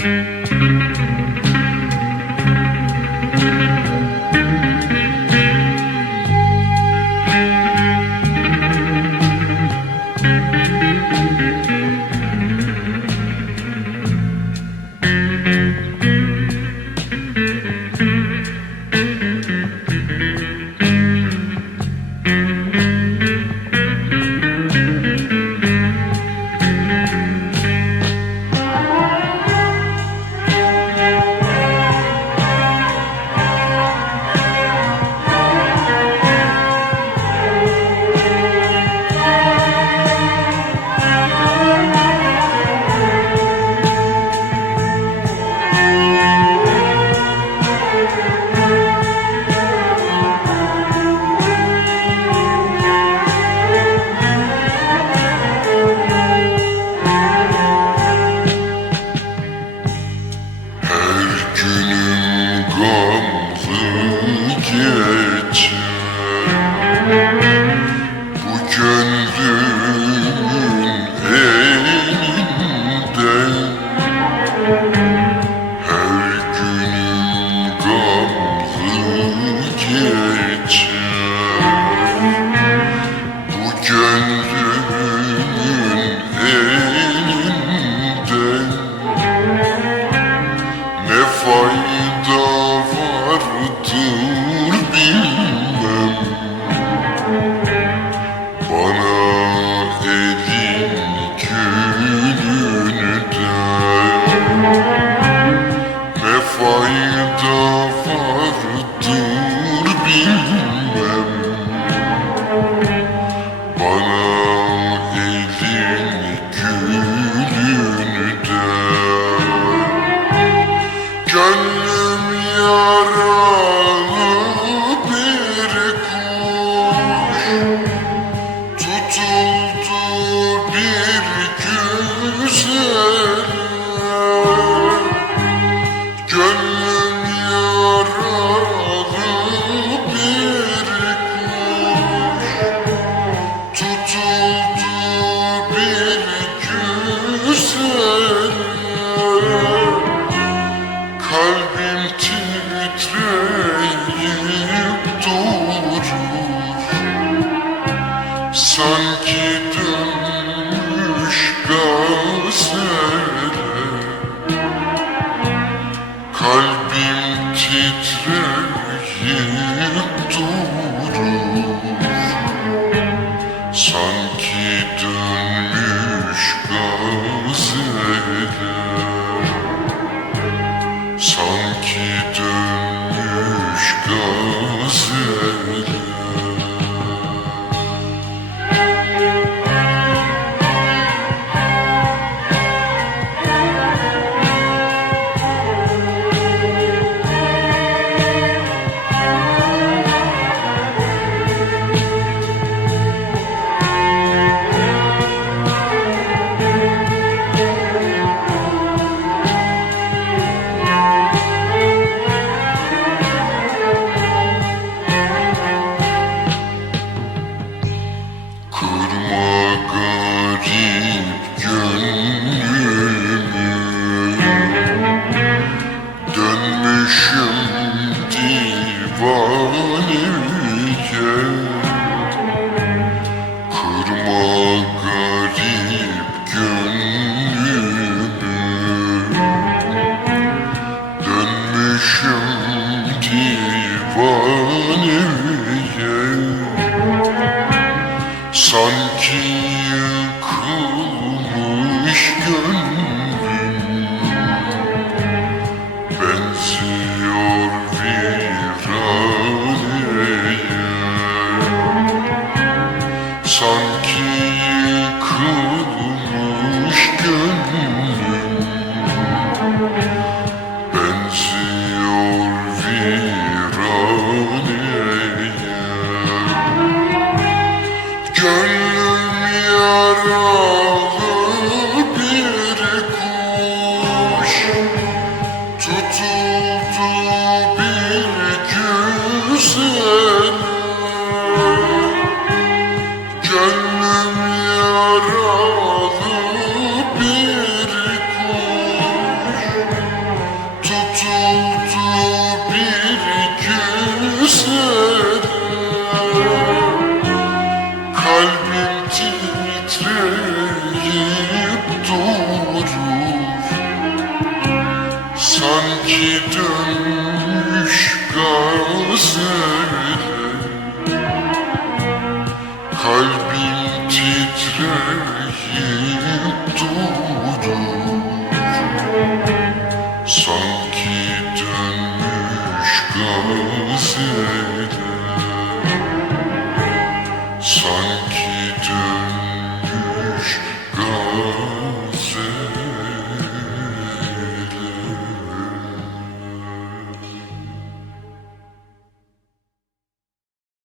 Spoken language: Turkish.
Mm-hmm. sanki dönmüş gazeler Kırma garip gönlümü. Dönmüşüm divanike sun